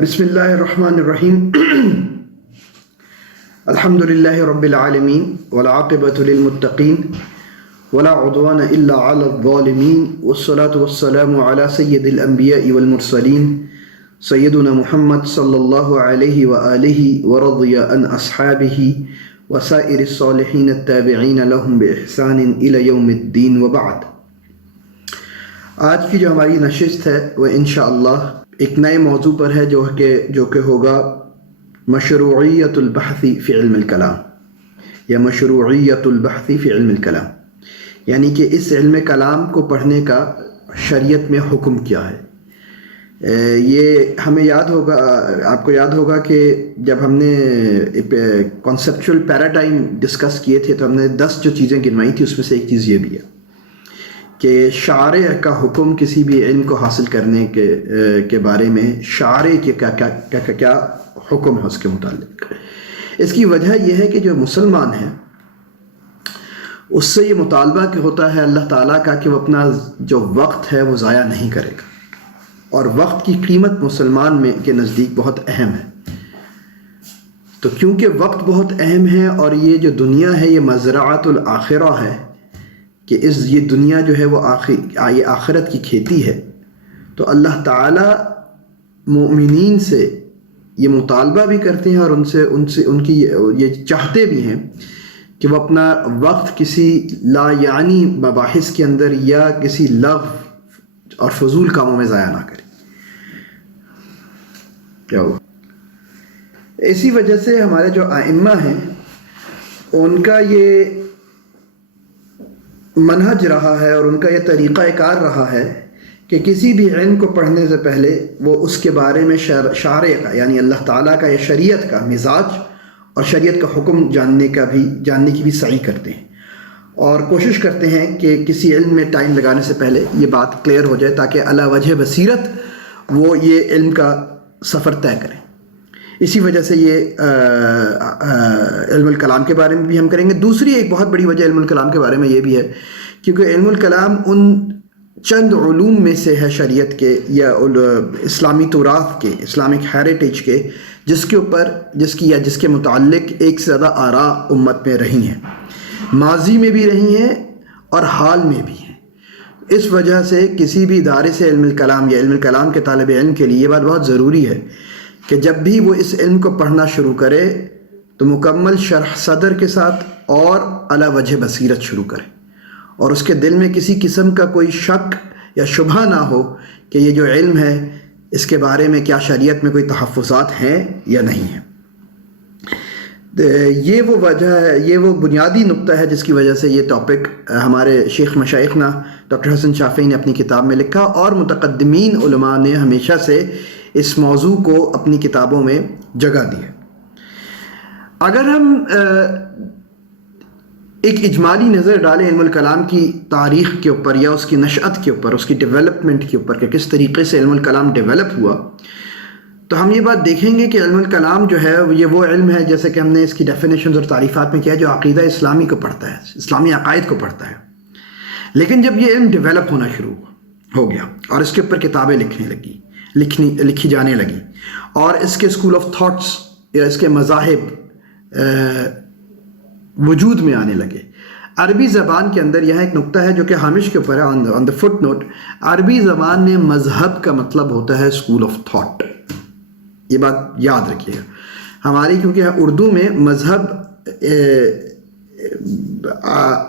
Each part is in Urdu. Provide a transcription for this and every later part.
بسم اللہ الرحمن الرحیم الحمد للہ رب العالمین والعاقبۃ للمتقین ولا عدوان الا علی الظالمین والصلاة والسلام علی سید الانبیاء والمرسلین سیدنا محمد صلی اللہ علیہ وآلہ ورضی عن اصحابہ وسائر الصالحین التابعین لهم بإحسان الی یوم الدین وبعد۔ آج کی جو ہماری نشست ہے وہ انشاءاللہ ایک نئے موضوع پر ہے جو کہ ہوگا مشروعیت البحث فی علم الکلام یا مشروعیت البحث فی علم الکلام، یعنی کہ اس علم کلام کو پڑھنے کا شریعت میں حکم کیا ہے۔ یہ ہمیں یاد ہوگا، آپ کو یاد ہوگا کہ جب ہم نے کانسیپچول پیراڈائم ڈسکس کیے تھے تو ہم نے 10 جو چیزیں گنوائی تھی، اس میں سے ایک چیز یہ بھی ہے کہ شارع کا حکم کسی بھی علم کو حاصل کرنے کے بارے میں شارع کے کیا حکم ہے اس کے متعلق۔ اس کی وجہ یہ ہے کہ جو مسلمان ہیں اس سے یہ مطالبہ کہ ہوتا ہے اللہ تعالیٰ کا کہ وہ اپنا جو وقت ہے وہ ضائع نہیں کرے گا، اور وقت کی قیمت مسلمان کے نزدیک بہت اہم ہے۔ تو کیونکہ وقت بہت اہم ہے اور یہ جو دنیا ہے یہ مزرعۃ الآخرہ ہے کہ یہ دنیا جو ہے وہ یہ آخرت کی کھیتی ہے، تو اللہ تعالیٰ مومنین سے یہ مطالبہ بھی کرتے ہیں اور ان کی یہ چاہتے بھی ہیں کہ وہ اپنا وقت کسی لا یعنی مباحث کے اندر یا کسی لغو اور فضول کاموں میں ضائع نہ کرے۔ کیا ہوا؟ اسی وجہ سے ہمارے جو ائمہ ہیں ان کا یہ منہج رہا ہے اور ان کا یہ طریقہ کار رہا ہے کہ کسی بھی علم کو پڑھنے سے پہلے وہ اس کے بارے میں شارع کا یعنی اللہ تعالیٰ کا یا شریعت کا مزاج اور شریعت کا حکم جاننے کی بھی سعی کرتے ہیں، اور کوشش کرتے ہیں کہ کسی علم میں ٹائم لگانے سے پہلے یہ بات کلیئر ہو جائے تاکہ علی وجہ بصیرت وہ یہ علم کا سفر طے کریں۔ اسی وجہ سے یہ علم الکلام کے بارے میں بھی ہم کریں گے۔ دوسری ایک بہت بڑی وجہ علم الکلام کے بارے میں یہ بھی ہے کیونکہ علم الکلام ان چند علوم میں سے ہے شریعت کے یا اسلامی تراث کے، اسلامک ہیریٹیج کے، جس کے متعلق ایک سے زیادہ آراء امت میں رہی ہیں، ماضی میں بھی رہی ہیں اور حال میں بھی ہیں۔ اس وجہ سے کسی بھی ادارے سے علم الکلام یا علم الکلام کے طالب علم کے لیے یہ بات بہت ضروری ہے کہ جب بھی وہ اس علم کو پڑھنا شروع کرے تو مکمل شرح صدر کے ساتھ اور علی وجہ بصیرت شروع کرے، اور اس کے دل میں کسی قسم کا کوئی شک یا شبہ نہ ہو کہ یہ جو علم ہے اس کے بارے میں کیا شریعت میں کوئی تحفظات ہیں یا نہیں ہیں۔ یہ وہ وجہ ہے، یہ وہ بنیادی نقطہ ہے جس کی وجہ سے یہ ٹاپک ہمارے شیخ مشائخنا ڈاکٹر حسن شافعی نے اپنی کتاب میں لکھا، اور متقدمین علماء نے ہمیشہ سے اس موضوع کو اپنی کتابوں میں جگہ دی ہے۔ اگر ہم ایک اجمالی نظر ڈالیں علم الکلام کی تاریخ کے اوپر یا اس کی نشأت کے اوپر، اس کی ڈیولپمنٹ کے اوپر کہ کس طریقے سے علم الکلام ڈیولپ ہوا، تو ہم یہ بات دیکھیں گے کہ علم الکلام جو ہے یہ وہ علم ہے، جیسے کہ ہم نے اس کی ڈیفینیشنز اور تعریفات میں کیا ہے، جو عقیدہ اسلامی کو پڑھتا ہے، اسلامی عقائد کو پڑھتا ہے۔ لیکن جب یہ علم ڈیولپ ہونا شروع ہو گیا اور اس کے اوپر کتابیں لکھی جانے لگی اور اس کے اسکول آف تھاٹس یا اس کے مذاہب وجود میں آنے لگے، عربی زبان کے اندر یہاں ایک نقطہ ہے جو کہ ہامش کے اوپر ہے آن دا فٹ نوٹ، عربی زبان میں مذہب کا مطلب ہوتا ہے اسکول آف تھاٹ۔ یہ بات یاد رکھیے گا، ہماری کیونکہ اردو میں مذہب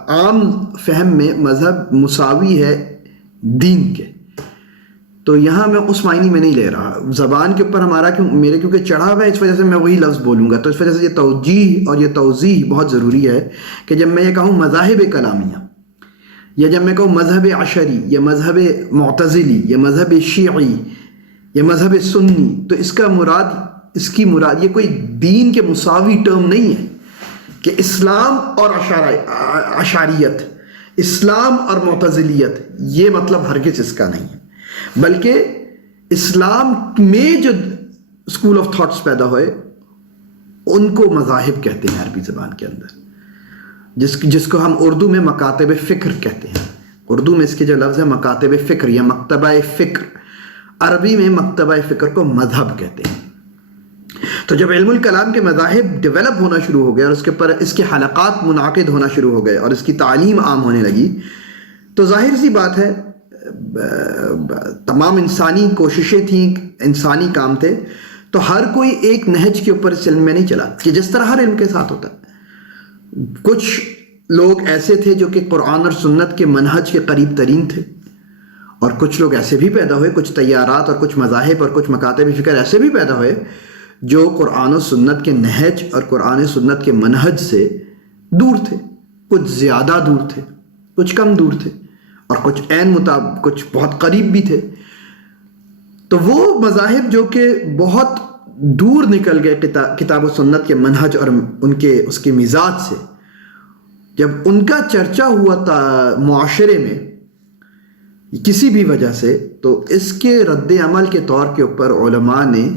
عام فہم میں مذہب مساوی ہے دین کے، تو یہاں میں اس معنی میں نہیں لے رہا، زبان کے اوپر ہمارا میرے کیونکہ چڑھا ہوا ہے اس وجہ سے میں وہی لفظ بولوں گا، تو اس وجہ سے یہ توجیح اور یہ توضیح بہت ضروری ہے کہ جب میں یہ کہوں مذاہب کلامیہ یا جب میں کہوں مذہب عشری یا مذہب معتزلی یا مذہب شیعی یا مذہب سنی، تو اس کی مراد یہ کوئی دین کے مساوی ٹرم نہیں ہے کہ اسلام اور اشاریت، اسلام اور معتزلیت، یہ مطلب ہرگز اس کا نہیں ہے، بلکہ اسلام میں جو اسکول آف تھاٹس پیدا ہوئے ان کو مذاہب کہتے ہیں عربی زبان کے اندر، جس کو ہم اردو میں مکاتب فکر کہتے ہیں۔ اردو میں اس کے جو لفظ ہے مکاتب فکر یا مکتبہ فکر، عربی میں مکتبہ فکر کو مذہب کہتے ہیں. تو جب علم الکلام کے مذاہب ڈیولپ ہونا شروع ہو گئے اور اس کے پر اس کے حلقات منعقد ہونا شروع ہو گئے اور اس کی تعلیم عام ہونے لگی، تو ظاہر سی بات ہے تمام انسانی کوششیں تھیں، انسانی کام تھے، تو ہر کوئی ایک نہج کے اوپر اس علم میں نہیں چلا کہ جس طرح ہر علم کے ساتھ ہوتا ہے. کچھ لوگ ایسے تھے جو کہ قرآن اور سنت کے منہج کے قریب ترین تھے، اور کچھ لوگ ایسے بھی پیدا ہوئے، کچھ تیارات اور کچھ مذاہب اور کچھ مکاتب فکر ایسے بھی پیدا ہوئے جو قرآن و سنت کے نہج اور قرآن و سنت کے منہج سے دور تھے. کچھ زیادہ دور تھے، کچھ کم دور تھے، اور کچھ عین مطابق، کچھ بہت قریب بھی تھے. تو وہ مذاہب جو کہ بہت دور نکل گئے کتاب و سنت کے منہج اور اس کے مزاج سے، جب ان کا چرچا ہوا تھا معاشرے میں کسی بھی وجہ سے، تو اس کے رد عمل کے طور کے اوپر علماء نے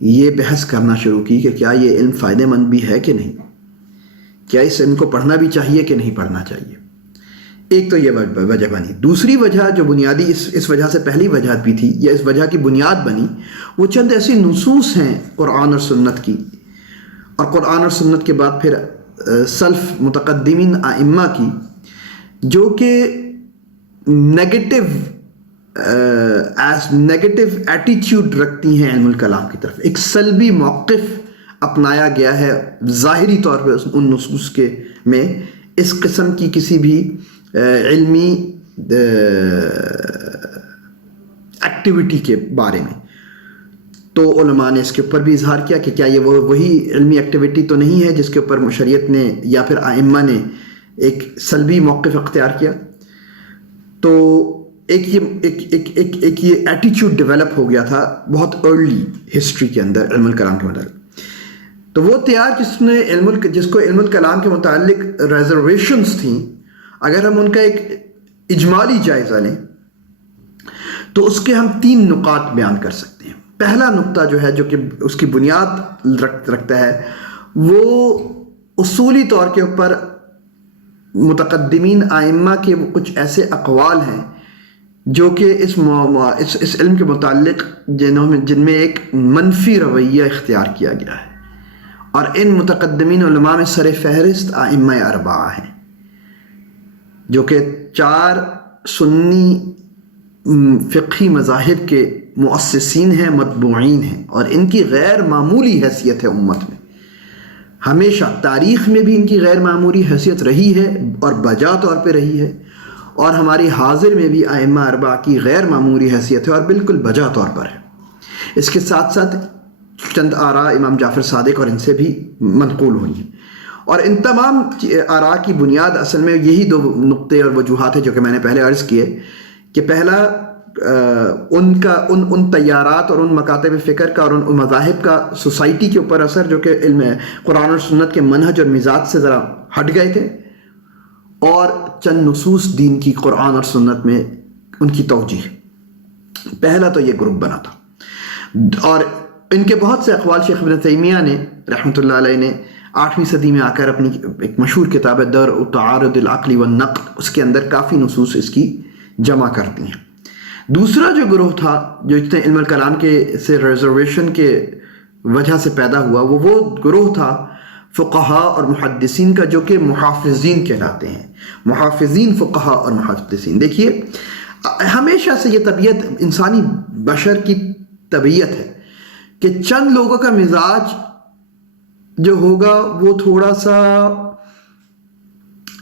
یہ بحث کرنا شروع کی کہ کیا یہ علم فائدہ مند بھی ہے کہ نہیں، کیا اس علم کو پڑھنا بھی چاہیے کہ نہیں پڑھنا چاہیے. ایک تو یہ وجہ بنی. دوسری وجہ جو بنیادی اس وجہ سے پہلی وجہ بھی تھی، یا اس وجہ کی بنیاد بنی، وہ چند ایسی نصوص ہیں قرآن اور سنت کی، اور قرآن اور سنت کے بعد پھر سلف متقدمین ائمہ کی، جو کہ نیگیٹو ایٹیٹیوڈ رکھتی ہیں علم الکلام کی طرف. ایک سلبی موقف اپنایا گیا ہے ظاہری طور پہ ان نصوص کے میں اس قسم کی کسی بھی علمی ایکٹیویٹی کے بارے میں. تو علماء نے اس کے اوپر بھی اظہار کیا کہ کیا یہ وہی علمی ایکٹیویٹی تو نہیں ہے جس کے اوپر شریعت نے یا پھر ائمہ نے ایک سلبی موقف اختیار کیا. تو ایک یہ ایٹیچیوڈ ڈیولپ ہو گیا تھا بہت ارلی ہسٹری کے اندر علم الکلام کے متعلق. تو وہ تیار جس کو علم الکلام کے متعلق ریزرویشنز تھیں، اگر ہم ان کا ایک اجمالی جائزہ لیں تو اس کے ہم 3 نقاط بیان کر سکتے ہیں. پہلا نقطہ جو ہے، جو کہ اس کی بنیاد رکھتا ہے، وہ اصولی طور کے اوپر متقدمین ائمہ کے کچھ ایسے اقوال ہیں جو کہ اس علم کے متعلق جن میں ایک منفی رویہ اختیار کیا گیا ہے. اور ان متقدمین علماء میں سر فہرست ائمہ اربعہ ہیں، جو کہ 4 سنی فقہی مذاہب کے مؤسسین ہیں، مطبوعین ہیں، اور ان کی غیر معمولی حیثیت ہے امت میں. ہمیشہ تاریخ میں بھی ان کی غیر معمولی حیثیت رہی ہے اور بجا طور پہ رہی ہے، اور ہماری حاضر میں بھی ائمہ اربعہ کی غیر معمولی حیثیت ہے اور بالکل بجا طور پر ہے. اس کے ساتھ ساتھ چند آراء امام جعفر صادق اور ان سے بھی منقول ہوئی ہیں. اور ان تمام آراء کی بنیاد اصل میں یہی 2 نقطے اور وجوہات ہیں جو کہ میں نے پہلے عرض کیے کہ پہلا ان تیارات اور ان مکاتب فکر کا اور ان مذاہب کا سوسائٹی کے اوپر اثر جو کہ علم قرآن اور سنت کے منہج اور مزاج سے ذرا ہٹ گئے تھے، اور چند نصوص دین کی قرآن اور سنت میں ان کی توجیہ. پہلا تو یہ گروپ بنا تھا، اور ان کے بہت سے اقوال شیخ ابن تیمیہ نے رحمۃ اللہ علیہ نے 8ویں صدی میں آ کر اپنی ایک مشہور کتاب ہے درء تعارض العقل والنقل، اس کے اندر کافی نصوص اس کی جمع کرتی ہیں. دوسرا جو گروہ تھا جو اتنے علم الکلام کے سے ریزرویشن کے وجہ سے پیدا ہوا، وہ گروہ تھا فقہاء اور محدثین کا، جو کہ محافظین کہلاتے ہیں. محافظین، فقہاء اور محدثین. دیکھیے ہمیشہ سے یہ طبیعت انسانی بشر کی طبیعت ہے کہ چند لوگوں کا مزاج جو ہوگا وہ تھوڑا سا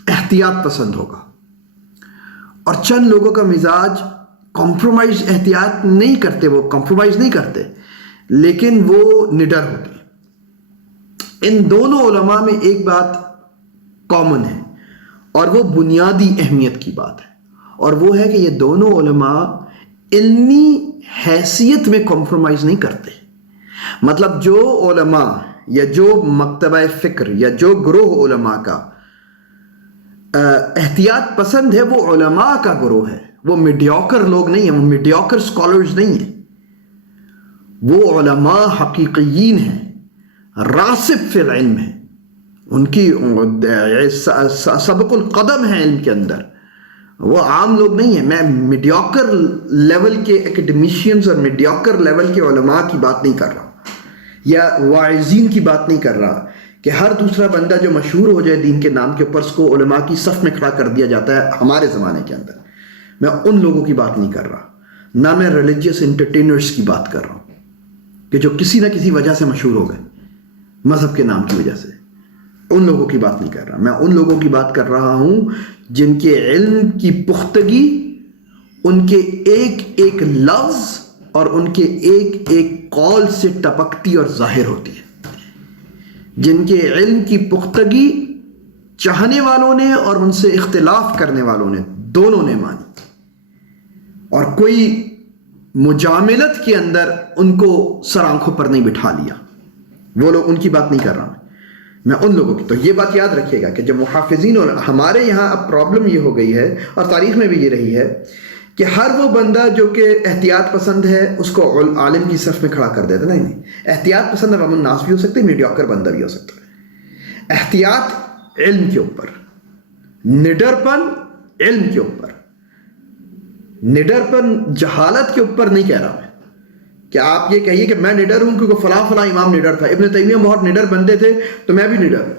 احتیاط پسند ہوگا، اور چند لوگوں کا مزاج کمپرومائز احتیاط نہیں کرتے، وہ کمپرومائز نہیں کرتے لیکن وہ نڈر ہوتے ہیں. ان دونوں علماء میں ایک بات کامن ہے، اور وہ بنیادی اہمیت کی بات ہے، اور وہ ہے کہ یہ دونوں علماء علمی حیثیت میں کمپرومائز نہیں کرتے. مطلب جو علماء یا جو مکتبہ فکر یا جو گروہ علماء کا احتیاط پسند ہے، وہ علماء کا گروہ ہے. وہ میڈیوکر لوگ نہیں ہیں، وہ میڈیوکر سکالرز نہیں ہیں، وہ علماء حقیقیین ہیں، راسب فی العلم ہیں، ان کی سبق القدم ہے علم کے اندر، وہ عام لوگ نہیں ہیں. میں میڈیوکر لیول کے اکیڈمیشینز اور میڈیوکر لیول کے علماء کی بات نہیں کر رہا یا واعظین کی بات نہیں کر رہا کہ ہر دوسرا بندہ جو مشہور ہو جائے دین کے نام کے اوپر اس کو علماء کی صف میں کھڑا کر دیا جاتا ہے ہمارے زمانے کے اندر. میں ان لوگوں کی بات نہیں کر رہا, نہ میں ریلیجیس انٹرٹینرز کی بات کر رہا ہوں کہ جو کسی نہ کسی وجہ سے مشہور ہو گئے مذہب کے نام کی وجہ سے. ان لوگوں کی بات نہیں کر رہا. میں ان لوگوں کی بات کر رہا ہوں جن کے علم کی پختگی ان کے ایک ایک لفظ اور ان کے ایک ایک قول سے ٹپکتی اور ظاہر ہوتی ہے. جن کے علم کی پختگی چاہنے والوں نے اور ان سے اختلاف کرنے والوں نے دونوں نے مانی, اور کوئی مجاملت کے اندر ان کو سر آنکھوں پر نہیں بٹھا لیا. وہ لوگ, ان کی بات نہیں کر رہا میں ان لوگوں کی. تو یہ بات یاد رکھیے گا کہ جب محافظین, اور ہمارے یہاں اب پرابلم یہ ہو گئی ہے اور تاریخ میں بھی یہ رہی ہے کہ ہر وہ بندہ جو کہ احتیاط پسند ہے اس کو عالم کی صف میں کھڑا کر دیتا. نہیں, احتیاط پسند عوام الناس بھی ہو سکتے, میڈیوکر بندہ بھی ہو سکتا ہے. احتیاط علم کے اوپر, نڈر پن علم کے اوپر, نڈر پن جہالت کے اوپر نہیں کہہ رہا میں کہ آپ یہ کہیے کہ میں نڈر ہوں کیونکہ فلاں فلاں امام نڈر تھا. ابن تیمیہ بہت نڈر بندے تھے تو میں بھی نڈر ہوں.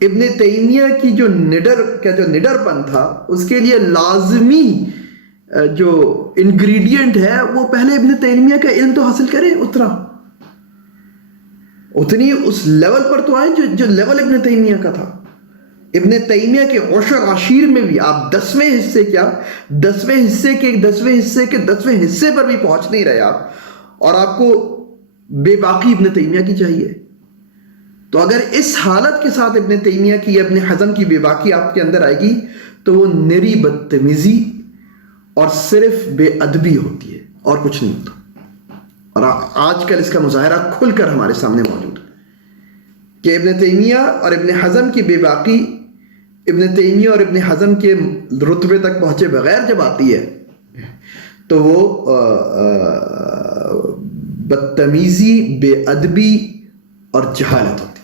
ابن تیمیہ کی جو نڈر پن تھا اس کے لیے لازمی جو انگریڈینٹ ہے وہ پہلے ابن تیمیہ کا علم تو حاصل کرے, اتنی اس لیول پر تو آئے جو لیول ابن تیمیہ کا تھا. ابن تیمیہ کے عشر عشیر میں بھی آپ 10ویں حصے کے 10ویں حصے پر بھی پہنچ نہیں رہے آپ, اور آپ کو بے باقی ابن تیمیہ کی چاہیے. تو اگر اس حالت کے ساتھ ابن تیمیہ کی یا ابن حزم کی بے باقی آپ کے اندر آئے گی تو وہ نری بدتمیزی اور صرف بے ادبی ہوتی ہے اور کچھ نہیں ہوتا. اور آج کل اس کا مظاہرہ کھل کر ہمارے سامنے موجود ہے کہ ابن تیمیہ اور ابن حزم کی بے باقی ابن تیمیہ اور ابن حزم کے رتبے تک پہنچے بغیر جب آتی ہے تو وہ بدتمیزی, بے ادبی اور جہالت ہوتی.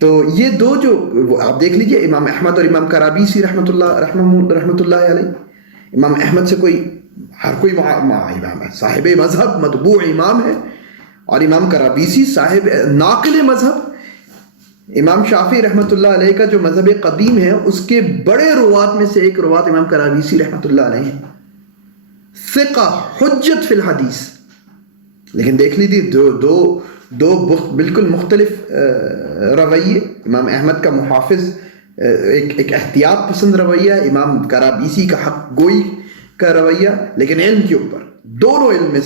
تو یہ دو جو آپ دیکھ لیجئے, امام احمد اور امام کرابیسی رحمۃ اللہ علیہ. امام احمد سے ہر کوئی امام ہے, صاحب مذہب, مطبوع امام ہے, اور امام کرابیسی صاحب ناقل مذہب. امام شافعی رحمۃ اللہ علیہ کا جو مذہب قدیم ہے اس کے بڑے روات میں سے ایک روات امام کرابیسی رحمۃ اللہ علیہ ہیں, ثقہ, حجت فی الحدیث. لیکن دیکھ لیجیے دو بالکل مختلف رویے. امام احمد کا محافظ ایک احتیاط پسند رویہ, امام کرابیسی کا حق گوئی کا رویہ, لیکن علم کے اوپر دونوں علم میں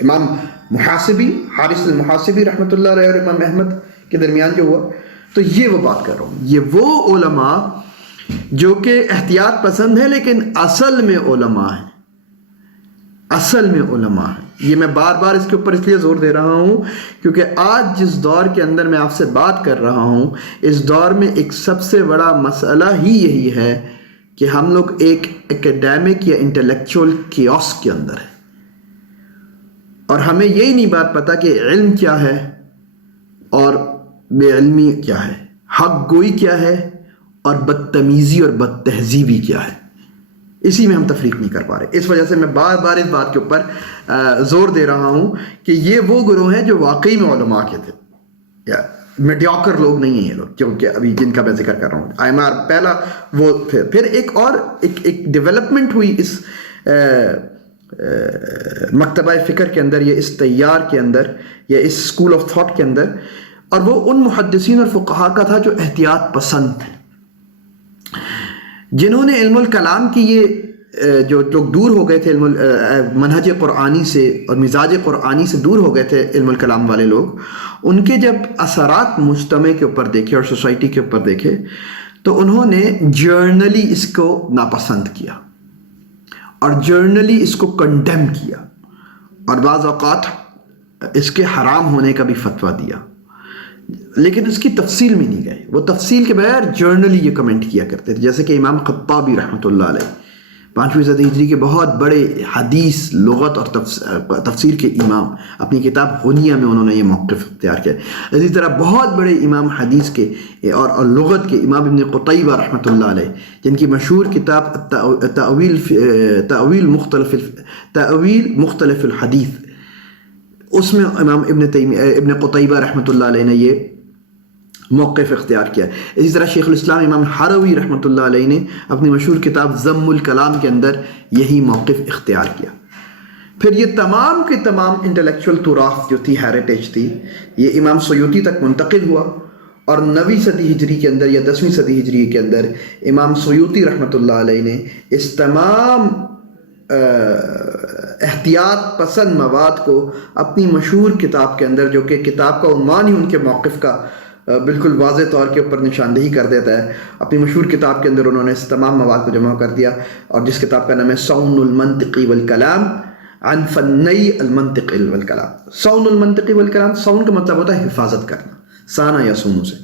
امام محاسبی, حارث المحاسبی رحمۃ اللہ علیہ اور امام احمد کے درمیان جو ہوا. تو یہ وہ بات کر رہا ہوں, یہ وہ علماء جو کہ احتیاط پسند ہیں لیکن اصل میں علماء ہیں, اصل میں علماء ہیں. یہ میں بار بار اس کے اوپر اس لیے زور دے رہا ہوں کیونکہ آج جس دور کے اندر میں آپ سے بات کر رہا ہوں اس دور میں ایک سب سے بڑا مسئلہ ہی یہی ہے کہ ہم لوگ ایک ایکیڈیمک یا انٹلیکچوئل کیوس کے اندر ہیں, اور ہمیں یہی نہیں بات پتا کہ علم کیا ہے اور بے علمی کیا ہے, حق گوئی کیا ہے اور بدتمیزی اور بد تہذیبی کیا ہے. اسی میں ہم تفریق نہیں کر پا رہے. اس وجہ سے میں بار بار اس بات کے اوپر زور دے رہا ہوں کہ یہ وہ گروہ ہیں جو واقعی میں علماء کے تھے, یا میڈیوکر لوگ نہیں ہیں یہ لوگ کیونکہ ابھی جن کا میں ذکر کر رہا ہوں. IMR پہلا وہ, پھر ایک ڈیولپمنٹ ہوئی اس مکتبہ فکر کے اندر, یا اس تیار کے اندر, یا اس اسکول آف تھاٹ کے اندر, اور وہ ان محدثین اور فقہا کا تھا جو احتیاط پسند تھے, جنہوں نے علم الکلام کی یہ جو لوگ دور ہو گئے تھے منہج قرآنی سے اور مزاج قرآنی سے دور ہو گئے تھے علم الکلام والے لوگ, ان کے جب اثرات مجتمع کے اوپر دیکھے اور سوسائٹی کے اوپر دیکھے تو انہوں نے جرنلی اس کو ناپسند کیا اور جرنلی اس کو کنڈیم کیا, اور بعض اوقات اس کے حرام ہونے کا بھی فتویٰ دیا, لیکن اس کی تفصیل میں نہیں گئے. وہ تفصیل کے بغیر جرنلی یہ کمنٹ کیا کرتے تھے, جیسے کہ امام خطابی رحمۃ اللہ علیہ 5ویں صدی ہجری کے بہت بڑے حدیث، لغت اور تفسیر کے امام، اپنی کتاب غنیہ میں انہوں نے یہ موقف اختیار کیا. اسی طرح بہت بڑے امام حدیث کے اور لغت کے امام ابن قتیبہ رحمۃ اللہ علیہ، جن کی مشہور کتاب تأویل مختلف الحدیث، اس میں امام ابن قتیبہ رحمۃ اللہ علیہ نے یہ موقف اختیار کیا. اسی طرح شیخ الاسلام امام حروی رحمۃ اللہ علیہ نے اپنی مشہور کتاب ذم الکلام کے اندر یہی موقف اختیار کیا. پھر یہ تمام کے تمام انٹلیکچوئل تراث جو تھی، ہیریٹیج تھی، یہ امام سیوطی تک منتقل ہوا، اور 9ویں صدی ہجری کے اندر یا 10ویں صدی ہجری کے اندر امام سیوطی رحمۃ اللہ علیہ نے اس تمام احتیاط پسند مواد کو اپنی مشہور کتاب کے اندر، جو کہ کتاب کا عنوان ہی ان کے موقف کا بالکل واضح طور کے اوپر نشاندہی کر دیتا ہے، اپنی مشہور کتاب کے اندر انہوں نے اس تمام مواد کو جمع کر دیا، اور جس کتاب کا نام ہے صون المنطق والکلام عن فنی المنطق والکلام. صون المنطق والکلام، صون کا مطلب ہوتا ہے حفاظت کرنا، سانا یا سونو سے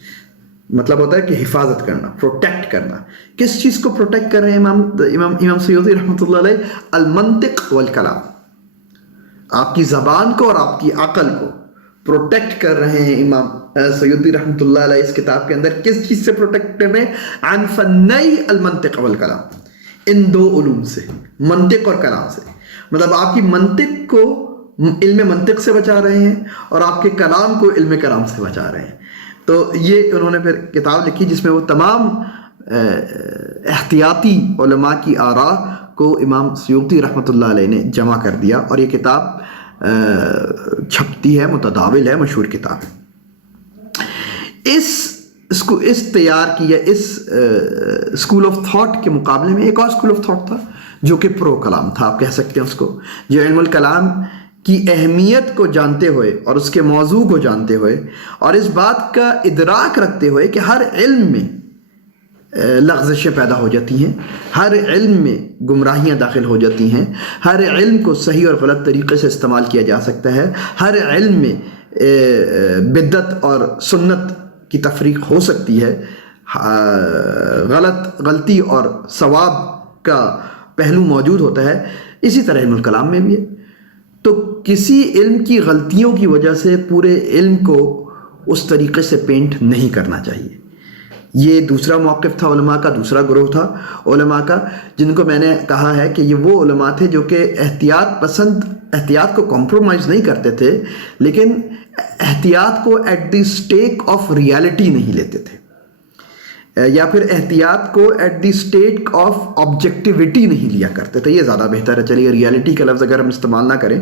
مطلب ہوتا ہے کہ حفاظت کرنا، پروٹیکٹ کرنا. کس چیز کو پروٹیکٹ کر رہے ہیں امام سیوطی رحمۃ اللہ علیہ؟ المنطق والکلام، آپ کی زبان کو اور آپ کی عقل کو پروٹیکٹ کر رہے ہیں امام سیوطی رحمۃ اللہ علیہ اس کتاب کے اندر. کس چیز سے پروٹیکٹ کر رہے ہیں؟ عن فنی المنطق والکلام، ان دو علوم سے، منطق اور کلام سے. مطلب آپ کی منطق کو علم منطق سے بچا رہے ہیں اور آپ کے کلام کو علم کلام سے بچا رہے ہیں. تو یہ انہوں نے پھر کتاب لکھی جس میں وہ تمام احتیاطی علماء کی آراء کو امام سیوطی رحمۃ اللہ علیہ نے جمع کر دیا، اور یہ کتاب چھپتی ہے، متداول ہے، مشہور کتاب ہے. اس تیار کی یا اس اسکول آف تھاٹ کے مقابلے میں ایک اور اسکول آف تھاٹ تھا جو کہ پرو کلام تھا، آپ کہہ سکتے ہیں اس کو، جو علم الکلام کی اہمیت کو جانتے ہوئے اور اس کے موضوع کو جانتے ہوئے اور اس بات کا ادراک رکھتے ہوئے کہ ہر علم میں لغزشیں پیدا ہو جاتی ہیں، ہر علم میں گمراہیاں داخل ہو جاتی ہیں، ہر علم کو صحیح اور غلط طریقے سے استعمال کیا جا سکتا ہے، ہر علم میں بدعت اور سنت کی تفریق ہو سکتی ہے، غلطی اور ثواب کا پہلو موجود ہوتا ہے. اسی طرح علم الکلام میں بھی ہے. تو کسی علم کی غلطیوں کی وجہ سے پورے علم کو اس طریقے سے پینٹ نہیں کرنا چاہیے. یہ دوسرا موقف تھا علماء کا، دوسرا گروہ تھا علماء کا، جن کو میں نے کہا ہے کہ یہ وہ علماء تھے جو کہ احتیاط کو کمپرومائز نہیں کرتے تھے، لیکن احتیاط کو at the stake of reality نہیں لیتے تھے، یا پھر احتیاط کو at the stake of objectivity نہیں لیا کرتے تھے. یہ زیادہ بہتر ہے، چلیے ریالٹی کا لفظ اگر ہم استعمال نہ کریں،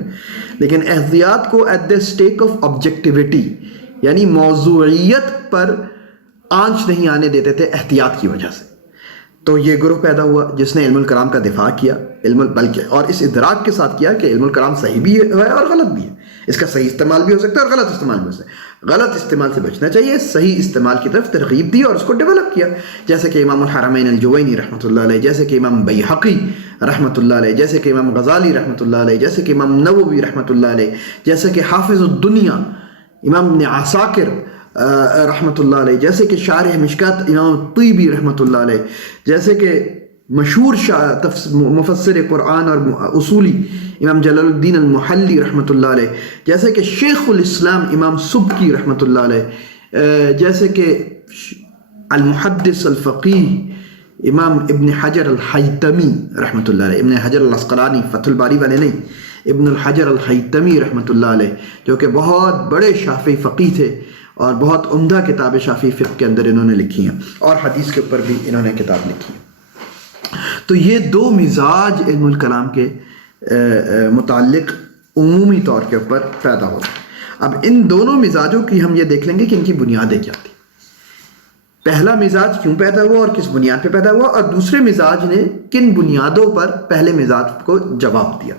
لیکن احتیاط کو at the stake of objectivity, یعنی موضوعیت پر آنچ نہیں آنے دیتے تھے احتیاط کی وجہ سے. تو یہ گروہ پیدا ہوا جس نے علم الکلام کا دفاع کیا، بلکہ اور اس ادراک کے ساتھ کیا کہ علم الکلام صحیح بھی ہے اور غلط بھی ہے، اس کا صحیح استعمال بھی ہو سکتا ہے اور غلط استعمال بھی ہو سکتا ہے. غلط استعمال سے بچنا چاہیے، صحیح استعمال کی طرف ترغیب دی اور اس کو ڈیولپ کیا، جیسے کہ امام الحرمین الجوینی رحمۃ اللہ علیہ، جیسے کہ امام بیہقی رحمۃ اللہ علیہ، جیسے کہ امام غزالی رحمۃ اللہ علیہ، جیسے کہ امام نووی رحمۃ اللہ علیہ، جیسے کہ حافظ الدنیا امام ابن عساکر رحمۃ اللہ علیہ، جیسے کہ شارح مشکات امام طیبی رحمۃ اللہ علیہ، جیسے کہ مشہور مفسر قرآن اور اصولی امام جلال الدین المحلی رحمۃ اللہ علیہ، جیسے کہ شیخ الاسلام امام سبکی رحمۃ اللہ علیہ، جیسے کہ المحدث الفقیہ امام ابن حجر الحیتمی رحمۃ اللہ علیہ، ابن حجر العسقلانی فتح الباری والے نہیں، ابن الحجر الحیتمی رحمۃ اللہ علیہ، جو کہ بہت بڑے شافعی فقیہ تھے اور بہت عمدہ کتاب شافعی فقہ کے اندر انہوں نے لکھی ہیں، اور حدیث کے اوپر بھی انہوں نے کتاب لکھی ہے. تو یہ دو مزاج علم الکلام کے متعلق عمومی طور کے اوپر پیدا ہوتے ہیں. اب ان دونوں مزاجوں کی ہم یہ دیکھ لیں گے کہ ان کی بنیادیں کیا تھیں. پہلا مزاج کیوں پیدا ہوا اور کس بنیاد پہ پیدا ہوا، اور دوسرے مزاج نے کن بنیادوں پر پہلے مزاج کو جواب دیا.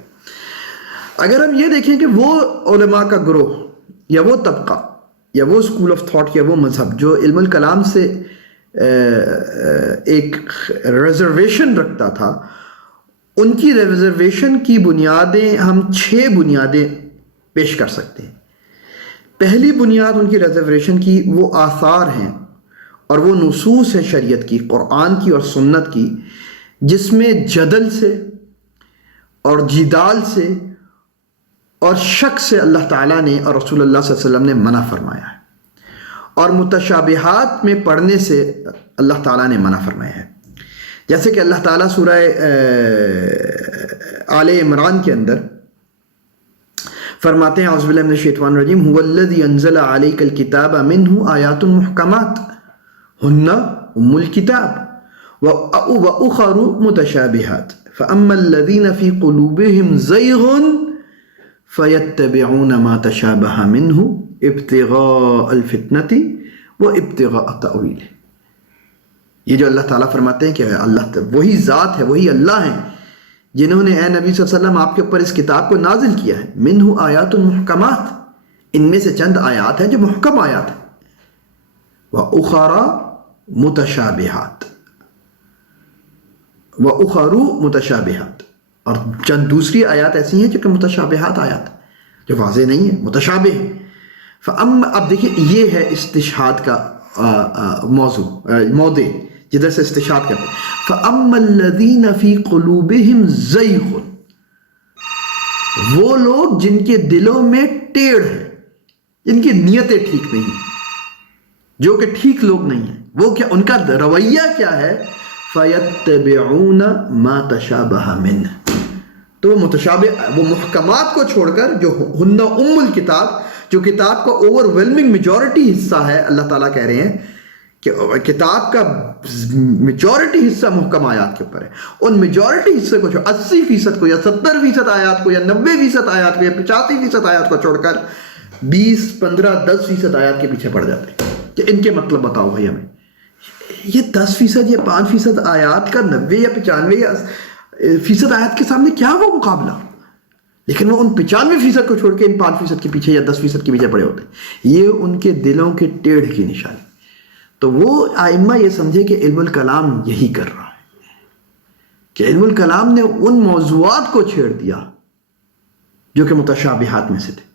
اگر ہم یہ دیکھیں کہ وہ علماء کا گروہ یا وہ طبقہ یا وہ اسکول آف تھاٹ یا وہ مذہب جو علم الکلام سے ایک ریزرویشن رکھتا تھا، ان کی ریزرویشن کی بنیادیں ہم 6 بنیادیں پیش کر سکتے ہیں. پہلی بنیاد ان کی ریزرویشن کی وہ آثار ہیں اور وہ نصوص ہیں شریعت کی، قرآن کی اور سنت کی، جس میں جدل سے اور جدال سے اور شک سے اللہ تعالیٰ نے اور رسول اللہ صلی اللہ علیہ وسلم نے منع فرمایا ہے، اور متشابہات میں پڑھنے سے اللہ تعالیٰ نے منع فرمایا ہے. جیسے کہ اللہ تعالیٰ سورہ آل عمران کے اندر فرماتے ہیں اعوذ باللہ من الشیطان الرجیم هو الذی انزل علیک الکتاب منہ آیات محکمات ہن ام الکتاب واخر متشابہات فاما الذین فی قلوبہم زیغ فیتبعون ما تشابہ منہ ابتغاء الفتنة وابتغاء تأویلہ. یہ جو اللہ تعالیٰ فرماتے ہیں کہ اللہ وہی ذات ہے، وہی اللہ ہیں جنہوں نے اے نبی صلی اللہ علیہ وسلم آپ کے اوپر اس کتاب کو نازل کیا ہے. منہ آیات محکمات، ان میں سے چند آیات ہیں جو محکم آیات ہیں. وَأُخَرَ متشابہات، وَأُخَرُ متشابہات، اور چند دوسری آیات ایسی ہیں جو کہ متشابہات آیات جو واضح نہیں ہیں، متشابہ ہیں. اب دیکھیں یہ ہے استشہاد کا موضع جدھر سے استشہاد کرتے ہیں. فَأَمَّا الَّذِينَ فِي قُلُوبِهِمْ زَيْغٌ، وہ لوگ جن کے دلوں میں ٹیڑھ ہے، جن کی نیتیں ٹھیک نہیں ہیں، جو کہ ٹھیک لوگ نہیں ہیں، وہ کیا ان کا رویہ کیا ہے؟ فَيَتَّبِعُونَ مَا تَشَابَهَ مِنْهُ، تو وہ محکمات کو چھوڑ کر جو ہن ام الکتاب، جو کتاب کا اوور ویلمنگ میجورٹی حصہ ہے، اللہ تعالیٰ کہہ رہے ہیں کہ کتاب کا میجورٹی حصہ محکم آیات کے اوپر ہے. ان میجورٹی حصے کو 80% کو یا 70% آیات کو یا 90% آیات کو یا 85% آیات کو چھوڑ کر 20, 15, 10% آیات کے پیچھے پڑ جاتے ہیں کہ ان کے مطلب بتاؤ بھائی ہمیں. یہ 10% یا 5% آیات کا 90 یا 95 یا فیصد آیات کے سامنے کیا وہ مقابلہ؟ لیکن وہ ان 95% کو چھوڑ کے ان 5% کے پیچھے یا 10% کے پیچھے پڑے ہوتے ہیں. یہ ان کے دلوں کے ٹیڑھ کی نشانی. تو وہ ائمہ یہ سمجھے کہ علم الکلام یہی کر رہا ہے کہ علم الکلام نے ان موضوعات کو چھیڑ دیا جو کہ متشابہات میں سے تھے،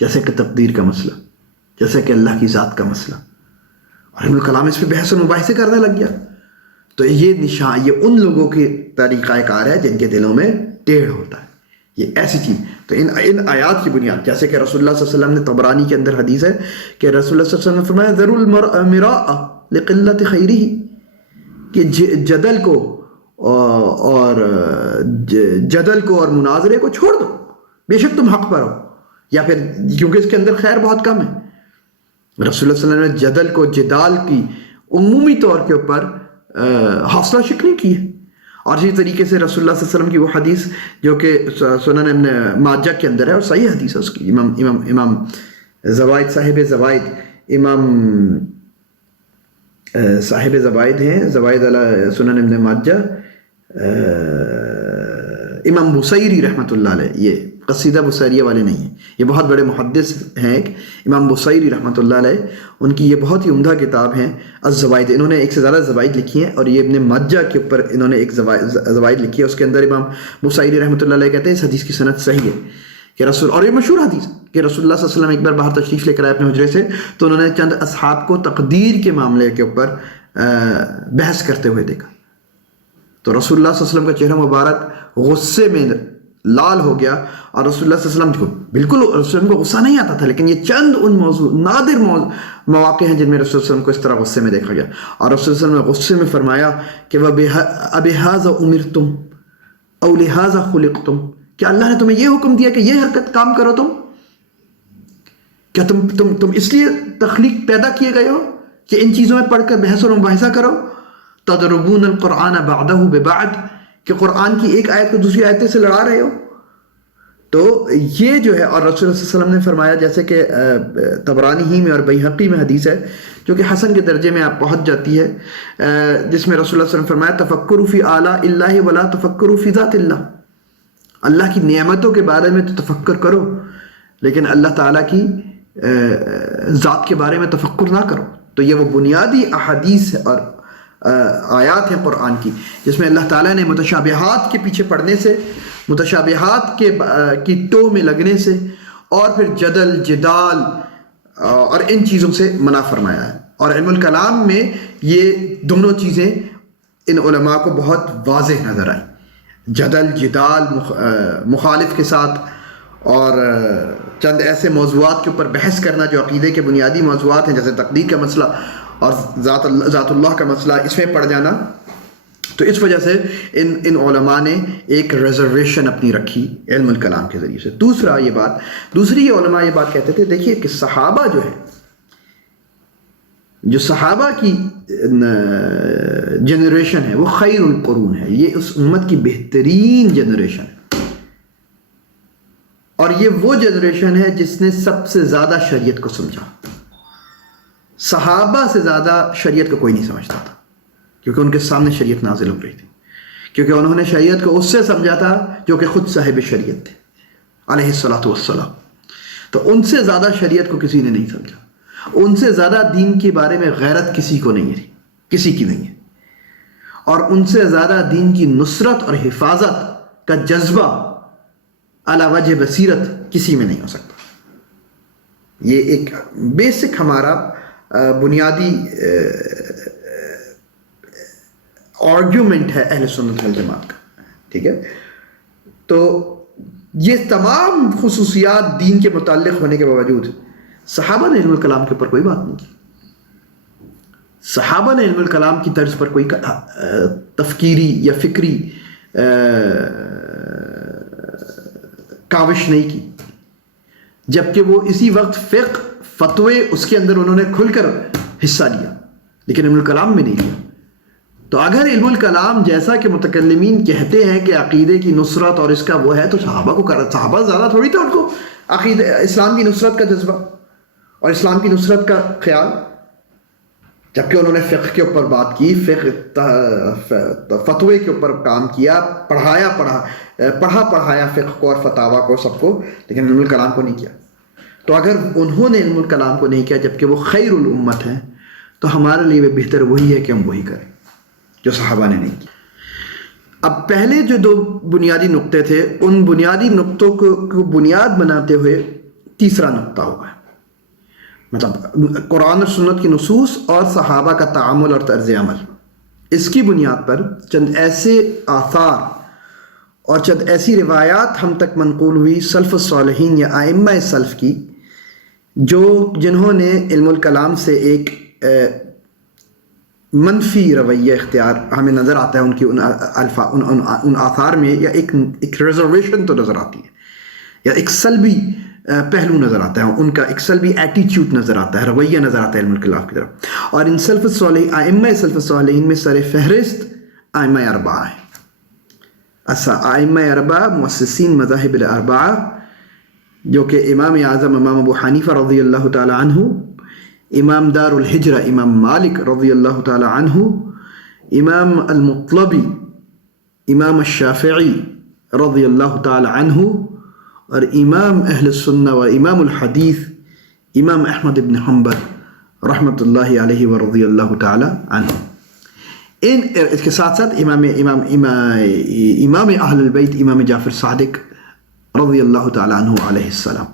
جیسے کہ تقدیر کا مسئلہ، جیسے کہ اللہ کی ذات کا مسئلہ، اور علم الکلام اس پہ بحث و مباحثے کرنے لگ گیا. تو یہ ان لوگوں کے طریقہ کار ہے جن کے دلوں میں ٹیڑھ ہوتا ہے، یہ ایسی چیز. تو ان آیات کی بنیاد، جیسے کہ رسول اللہ صلی اللہ علیہ وسلم نے طبرانی کے اندر حدیث ہے کہ رسول اللہ صلی اللہ علیہ وسلم نے فرمایا ذروا المراء لقلت خیرہ، کہ جدل کو اور مناظرے کو چھوڑ دو، بے شک تم حق پر ہو، یا پھر کیونکہ اس کے اندر خیر بہت کم ہے. رسول اللہ صلی اللہ علیہ وسلم نے جدل کو، جدال کی عمومی طور کے اوپر حوصلہ شکنی کی ہے. اور اسی طریقے سے رسول اللہ صلی اللہ علیہ وسلم کی وہ حدیث جو کہ سنن ابن ماجہ کے اندر ہے اور صحیح حدیث ہے اس کی، امام زوائد، صاحب زوائد، امام صاحب زوائد ہیں، زوائد علی سنن ابن ماجہ، امام بصیری رحمۃ اللہ علیہ. یہ قصیدہ بصیریہ والے نہیں ہیں، یہ بہت بڑے محدث ہیں ایک امام بصیری رحمۃ اللہ علیہ، ان کی یہ بہت ہی عمدہ کتاب ہیں الزوائد. انہوں نے ایک سے زیادہ زوائد لکھی ہیں، اور یہ ابن ماجہ کے اوپر انہوں نے ایک زوائد لکھی ہے. اس کے اندر امام بصیری رحمۃ اللہ علیہ کہتے ہیں اس حدیث کی سند صحیح ہے کہ اور یہ مشہور حدیث کہ رسول اللہ صلی اللہ علیہ وسلم ایک بار باہر تشریف لے کر آئے اپنے حجرے سے، تو انہوں نے چند اصحاب کو تقدیر کے معاملے کے اوپر بحث کرتے ہوئے دیکھا. تو رسول اللہ صلی اللہ علیہ وسلم کا چہرہ مبارک غصے میں لال ہو گیا، اور رسول اللہ صلی اللہ علیہ وسلم کو بالکل رسول اللہ صلی اللہ علیہ وسلم کو غصہ نہیں آتا تھا، لیکن یہ چند ان نادر مواقع ہیں جن میں رسول اللہ صلی اللہ علیہ وسلم کو اس طرح غصے میں دیکھا گیا. اور رسول اللہ صلی اللہ علیہ وسلم نے غصے میں فرمایا کہ وَبِهَذَا أُمِرْتُمْ أَوْ لِهَذَا خُلِقْتُمْ، کیا اللہ نے تمہیں یہ حکم دیا کہ یہ حرکت کام کرو؟ کیا تم اس لیے تخلیق پیدا کیے گئے ہو کہ ان چیزوں میں پڑھ کر بحث و مباحثہ کرو؟ تضربون القرآن بعدہ ببعد، کہ قرآن کی ایک آیت کو دوسری آیت سے لڑا رہے ہو. تو یہ جو ہے، اور رسول اللہ صلی اللہ علیہ وسلم نے فرمایا، جیسے کہ طبرانی ہی میں اور بیہقی میں حدیث ہے جو کہ حسن کے درجے میں آپ پہنچ جاتی ہے، جس میں رسول اللہ صلی اللہ علیہ وسلم نے فرمایا تفکروا فی آلاء اللہ ولا تفکروا فی ذات اللہ، اللہ کی نعمتوں کے بارے میں تو تفکر کرو لیکن اللہ تعالیٰ کی ذات کے بارے میں تفکر نہ کرو. تو یہ وہ بنیادی احادیث اور آیات ہیں قرآن کی جس میں اللہ تعالیٰ نے متشابہات کے پیچھے پڑنے سے، متشابہات کی ٹو میں لگنے سے، اور پھر جدل، جدال اور ان چیزوں سے منع فرمایا ہے. اور علم الکلام میں یہ دونوں چیزیں ان علماء کو بہت واضح نظر آئی. جدل جدال مخالف کے ساتھ اور چند ایسے موضوعات کے اوپر بحث کرنا جو عقیدے کے بنیادی موضوعات ہیں، جیسے تقدیر کا مسئلہ اور ذات اللہ کا مسئلہ، اس میں پڑ جانا. تو اس وجہ سے ان علماء نے ایک ریزرویشن اپنی رکھی علم الکلام کے ذریعے سے. دوسری علماء یہ بات کہتے تھے، دیکھیے کہ صحابہ جو صحابہ کی جنریشن ہے وہ خیر القرون ہے، یہ اس امت کی بہترین جنریشن ہے، اور یہ وہ جنریشن ہے جس نے سب سے زیادہ شریعت کو سمجھا. صحابہ سے زیادہ شریعت کو کوئی نہیں سمجھتا تھا، کیونکہ ان کے سامنے شریعت نازل ہو رہی تھی، کیونکہ انہوں نے شریعت کو اس سے سمجھا تھا جو کہ خود صاحب شریعت تھے علیہ الصلاۃ والسلام. تو ان سے زیادہ شریعت کو کسی نے نہیں سمجھا، ان سے زیادہ دین کے بارے میں غیرت کسی کو نہیں ہے، کسی کی نہیں ہے، اور ان سے زیادہ دین کی نصرت اور حفاظت کا جذبہ علی وجہ بصیرت کسی میں نہیں ہو سکتا. یہ ایک بیسک ہمارا بنیادی آرگیومنٹ ہے اہل سنت والجماعت کا، ٹھیک ہے. تو یہ تمام خصوصیات دین کے متعلق ہونے کے باوجود صحابہ نے علم الکلام کے اوپر کوئی بات نہیں کی. صحابہ نے علم الکلام کی طرز پر کوئی تفکیری یا فکری کاوش نہیں کی، جبکہ وہ اسی وقت فقہ فتوے اس کے اندر انہوں نے کھل کر حصہ لیا، لیکن علم الکلام میں نہیں لیا. تو اگر علم الکلام جیسا کہ متکلمین کہتے ہیں کہ عقیدے کی نصرت اور اس کا وہ ہے، تو صحابہ زیادہ تھوڑی تھا ان کو عقیدے اسلام کی نصرت کا جذبہ اور اسلام کی نصرت کا خیال، جبکہ انہوں نے فقہ کے اوپر بات کی، فتوے کے اوپر کام کیا، پڑھایا فقہ کو اور فتاوا کو سب کو، لیکن علم الکلام کو نہیں کیا. تو اگر انہوں نے علم الکلام کو نہیں کیا جبکہ وہ خیر الامت ہیں، تو ہمارے لیے بہتر وہی ہے کہ ہم وہی کریں جو صحابہ نے نہیں کیا. اب پہلے جو دو بنیادی نقطے تھے، ان بنیادی نقطوں کو بنیاد بناتے ہوئے تیسرا نقطہ ہوا ہے، مطلب قرآن اور سنت کی نصوص اور صحابہ کا تعامل اور طرز عمل. اس کی بنیاد پر چند ایسے آثار اور چند ایسی روایات ہم تک منقول ہوئی سلف الصالحین یا ائمہ سلف کی، جنہوں نے علم الکلام سے ایک منفی رویہ اختیار ہمیں نظر آتا ہے ان کی ان آثار میں، یا ایک ریزرویشن تو نظر آتی ہے، یا ایک سلبی پہلو نظر آتا ہے، ان کا ایک سلبی ایٹیچیوڈ نظر آتا ہے، رویہ نظر آتا ہے علم الکلام کی طرف. اور ان سلف الصالحین ائمہ سلف الصالحین میں سر فہرست ائمہ اربعہ ہیں. ائمہ اربعہ مؤسسین مذاہب الاربعہ، جو کہ امام اعظم امام ابو حنیفہ رضی اللہ تعالی عنہ، امام دار الحجرہ امام مالک رضی اللہ تعالی عنہ، امام المطلبی امام الشافعی رضی اللہ تعالی عنہ، اور امام اہل السنہ و امام الحدیث امام احمد بن حنبل رحمۃ اللہ علیہ و رضی اللہ تعالی عنہ. اس کے ساتھ ساتھ امام اہل البیت امام جعفر صادق رضی اللہ تعالی عنہ علیہ السلام،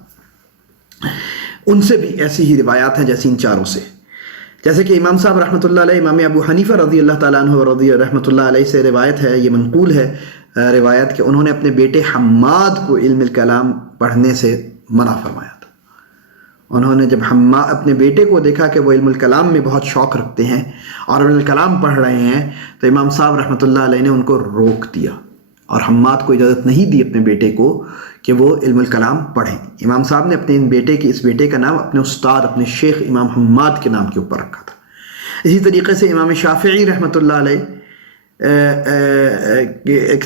ان سے بھی ایسی ہی روایات ہیں جیسی ان چاروں سے. جیسے کہ امام صاحب رحمۃ اللہ علیہ، امام ابو حنیفہ رضی اللہ تعالیٰ عنہ رضی رحمۃ اللہ علیہ سے روایت ہے، یہ منقول ہے روایت کہ انہوں نے اپنے بیٹے حماد کو علم الکلام پڑھنے سے منع فرمایا تھا. انہوں نے جب اپنے بیٹے کو دیکھا کہ وہ علم الکلام میں بہت شوق رکھتے ہیں اور علم الکلام پڑھ رہے ہیں، تو امام صاحب رحمۃ اللہ علیہ نے ان کو روک دیا اور حماد کو اجازت نہیں دی اپنے بیٹے کو کہ وہ علم الکلام پڑھیں. امام صاحب نے اپنے اس بیٹے کا نام اپنے استاد اپنے شیخ امام حماد کے نام کے اوپر رکھا تھا. اسی طریقے سے امام شافعی رحمۃ اللہ علیہ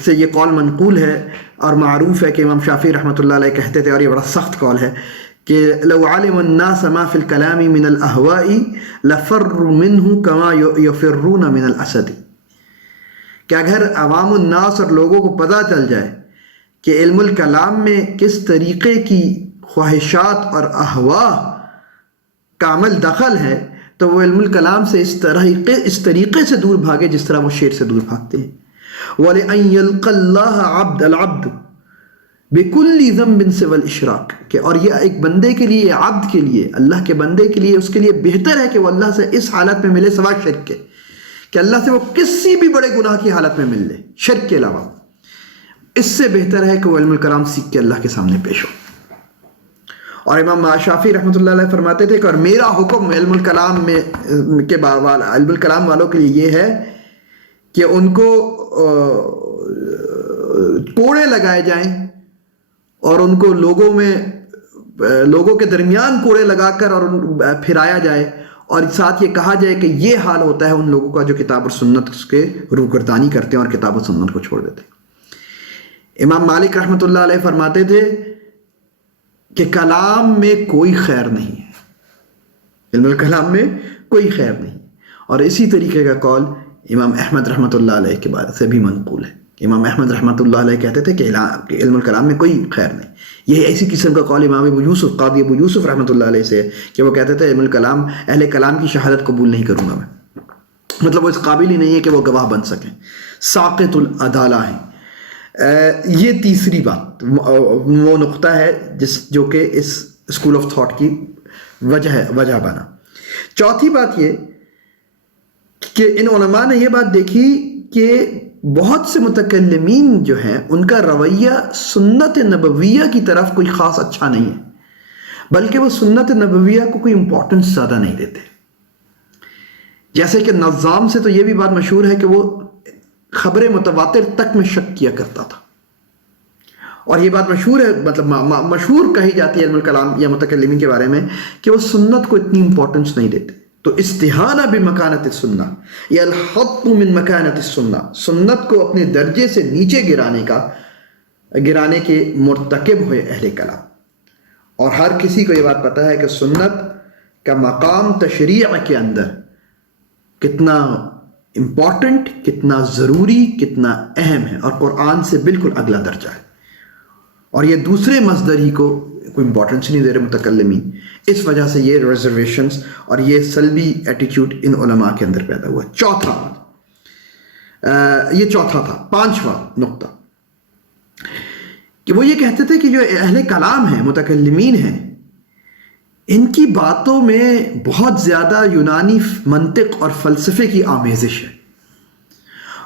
سے یہ قول منقول ہے اور معروف ہے کہ امام شافعی رحمۃ اللہ علیہ کہتے تھے، اور یہ بڑا سخت قول ہے، کہ لو علم الناس ما فی الکلام من الاہواء لفروا منہ کما یفرون من الاسد، کہ اگر عوام الناس اور لوگوں کو پتہ چل جائے کہ علم الکلام میں کس طریقے کی خواہشات اور اہواء کا عمل دخل ہے، تو وہ علم الکلام سے اس طریقے سے دور بھاگے جس طرح وہ شیر سے دور بھاگتے ہیں. وَلِأَن يَلْقَ اللَّهَ الْعَبْدُ بِكُلِّ ذَنْبٍ سِوَى الْإِشْرَاكِ، کہ اور یہ ایک بندے کے لیے، عبد کے لیے، اللہ کے بندے کے لیے اس کے لیے بہتر ہے کہ وہ اللہ سے اس حالت میں ملے سوا شرک کے، کہ اللہ سے وہ کسی بھی بڑے گناہ کی حالت میں مل لے شرک کے علاوہ، اس سے بہتر ہے کہ وہ علم الکلام سیکھ کے اللہ کے سامنے پیش ہو۔ اور امام شافعی رحمۃ اللہ علیہ فرماتے تھے کہ اور میرا حکم علم الکلام میں علم الکلام والوں کے لیے یہ ہے کہ ان کو کوڑے لگائے جائیں اور ان کو لوگوں کے درمیان کوڑے لگا کر اور پھرایا جائے، اور ساتھ یہ کہا جائے کہ یہ حال ہوتا ہے ان لوگوں کا جو کتاب اور سنت کے روگردانی کرتے ہیں اور کتاب و سنت کو چھوڑ دیتے ہیں۔ امام مالک رحمۃ اللہ علیہ فرماتے تھے کہ کلام میں کوئی خیر نہیں ہے، علم الکلام میں کوئی خیر نہیں، اور اسی طریقے کا قول امام احمد رحمۃ اللہ علیہ کے بارے سے بھی منقول ہے۔ امام احمد رحمۃ اللہ علیہ کہتے تھے کہ علم الکلام میں کوئی خیر نہیں۔ یہ ایسی قسم کا قول امام ابو یوسف قاضی ابو یوسف رحمۃ اللہ علیہ سے ہے کہ وہ کہتے تھے علم الکلام اہل کلام کی شہادت قبول نہیں کروں گا میں، مطلب وہ اس قابل ہی نہیں ہے کہ وہ گواہ بن سکیں، ساقط العدالہ ہیں۔ یہ تیسری بات وہ نقطہ ہے جو کہ اس اسکول آف تھاٹ کی وجہ بنا۔ چوتھی بات یہ کہ ان علماء نے یہ بات دیکھی کہ بہت سے متکلمین جو ہیں ان کا رویہ سنت نبویہ کی طرف کوئی خاص اچھا نہیں ہے، بلکہ وہ سنت نبویہ کو کوئی امپورٹنس زیادہ نہیں دیتے۔ جیسے کہ نظام سے تو یہ بھی بات مشہور ہے کہ وہ خبر متواتر تک میں شک کیا کرتا تھا، اور یہ بات مشہور ہے، مطلب مشہور کہی جاتی ہے علم الکلام یا متکلمین کے بارے میں کہ وہ سنت کو اتنی امپورٹنس نہیں دیتے۔ تو استہانہ بمکانت السنہ یا الحط من مکانت السنہ، سنت کو اپنے درجے سے نیچے گرانے کے مرتکب ہوئے اہل کلام، اور ہر کسی کو یہ بات پتہ ہے کہ سنت کا مقام تشریع کے اندر کتنا امپورٹنٹ، کتنا ضروری، کتنا اہم ہے، اور قرآن سے بالکل اگلا درجہ ہے، اور یہ دوسرے مصدر ہی کو کوئی امپورٹنس نہیں دے رہے متکلمین۔ اس وجہ سے یہ ریزرویشنز اور یہ سلبی ایٹیٹیوڈ ان علماء کے اندر پیدا ہوا۔ یہ چوتھا تھا۔ پانچواں نقطہ کہ وہ یہ کہتے تھے کہ جو اہل کلام ہیں، متکلمین ہیں، ان کی باتوں میں بہت زیادہ یونانی منطق اور فلسفے کی آمیزش ہے،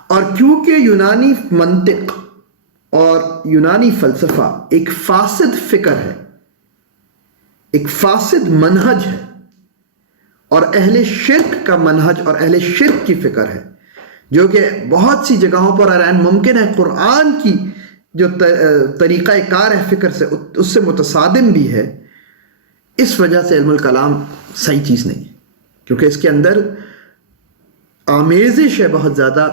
اور کیونکہ یونانی منطق اور یونانی فلسفہ ایک فاسد فکر ہے، ایک فاسد منہج ہے، اور اہل شرک کا منہج اور اہل شرک کی فکر ہے، جو کہ بہت سی جگہوں پر ارائن ممکن ہے قرآن کی جو طریقہ کار ہے فکر سے اس سے متصادم بھی ہے۔ اس وجہ سے علم الکلام صحیح چیز نہیں ہے، کیونکہ اس کے اندر آمیزش ہے بہت زیادہ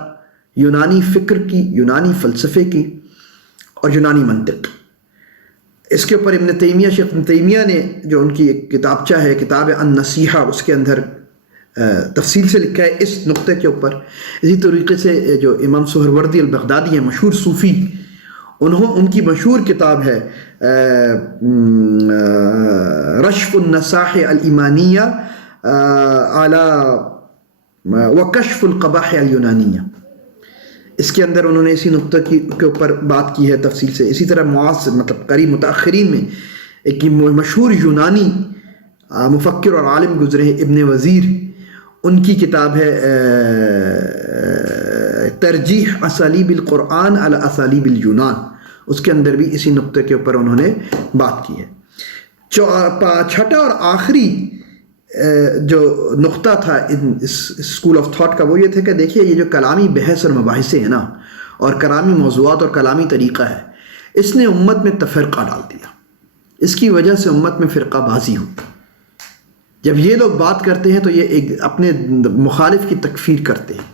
یونانی فکر کی، یونانی فلسفے کی اور یونانی منطق۔ اس کے اوپر شیخ ابن تیمیہ نے جو ان کی ایک کتابچہ ہے، کتاب النصیحہ، اس کے اندر تفصیل سے لکھا ہے اس نقطے کے اوپر۔ اسی طریقے سے جو امام سہروردی البغدادی ہیں، مشہور صوفی، ان کی مشہور کتاب ہے رشف النصاح الایمانیہ وکشف القباح اليونانیہ۔ اس کے اندر انہوں نے اسی نقطہ کے اوپر بات کی ہے تفصیل سے۔ اسی طرح معاصر مطلب قریب متاخرین میں ایک مشہور یونانی مفکر اور عالم گزرے ہیں ابن وزیر، ان کی کتاب ہے ترجیح اسالیب القرآن علی اسالیب الیونان، اس کے اندر بھی اسی نقطے کے اوپر انہوں نے بات کی ہے۔ چھٹا اور آخری جو نقطہ تھا اس اسکول آف تھاٹ کا وہ یہ تھا کہ دیکھیے یہ جو کلامی بحث اور مباحثے ہیں نا، اور کلامی موضوعات اور کلامی طریقہ ہے، اس نے امت میں تفرقہ ڈال دیا، اس کی وجہ سے امت میں فرقہ بازی ہوتی۔ جب یہ لوگ بات کرتے ہیں تو یہ ایک اپنے مخالف کی تکفیر کرتے ہیں،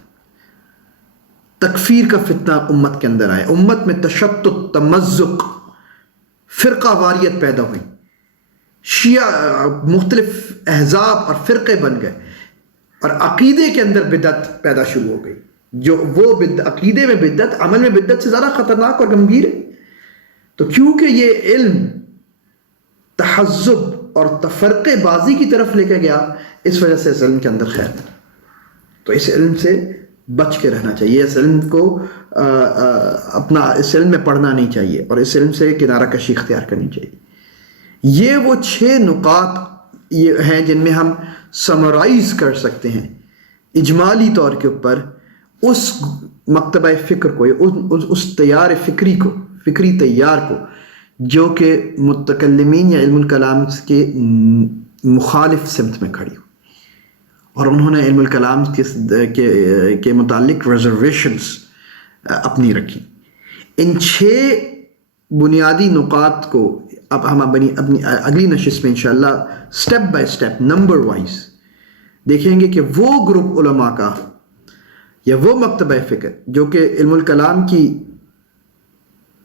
تکفیر کا فتنہ امت کے اندر آئے، امت میں تشتت، تمزق، فرقہ واریت پیدا ہوئی، شیعہ مختلف احزاب اور فرقے بن گئے، اور عقیدے کے اندر بدعت پیدا شروع ہو گئی، جو وہ عقیدے میں بدعت عمل میں بدعت سے زیادہ خطرناک اور گمبھیر ہے۔ تو کیونکہ یہ علم تحزب اور تفرقے بازی کی طرف لے کے گیا، اس وجہ سے اس علم کے اندر خیر نہیں۔ تو اس علم سے بچ کے رہنا چاہیے، اس علم کو اس علم میں پڑھنا نہیں چاہیے، اور اس علم سے کنارہ کشی اختیار کرنی چاہیے۔ یہ وہ 6 نکات یہ ہیں جن میں ہم سمرائز کر سکتے ہیں اجمالی طور کے اوپر اس مکتبہ فکر کو یا اس تیار فکری کو، فکری تیار کو جو کہ متکلمین یا علم الکلام کے مخالف سمت میں کھڑی ہو، اور انہوں نے علم الکلام کے متعلق ریزرویشنز اپنی رکھی. ان 6 بنیادی نکات کو اب ہم اپنی اگلی نشست میں انشاءاللہ step by step number wise دیکھیں گے کہ وہ گروپ علماء کا یا وہ مکتبہ فکر جو کہ علم الکلام کی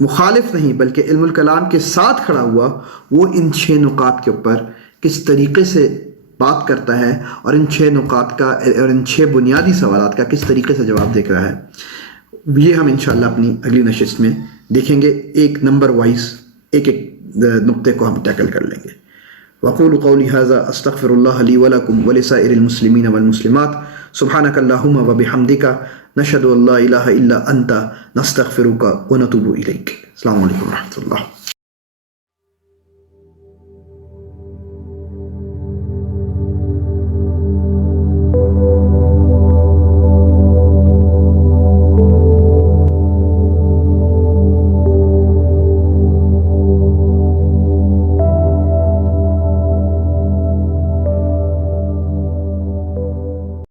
مخالف نہیں بلکہ علم الکلام کے ساتھ کھڑا ہوا، وہ ان 6 نکات کے اوپر کس طریقے سے بات کرتا ہے اور ان 6 نکات کا اور ان 6 بنیادی سوالات کا کس طریقے سے جواب دے رہا ہے. یہ ہم انشاءاللہ اپنی اگلی نشست میں دیکھیں گے، ایک نمبر وائز ایک نقطے کو ہم ٹیکل کر لیں گے. وقول قولی ھذا استغفر اللہ لی ولکم ولسائر المسلمین والمسلمات سبحانک اللہم وبحمدک نشہد ان لا الہ الا انت نستغفرک ونتوب الیک. السلام علیکم ورحمۃ اللہ.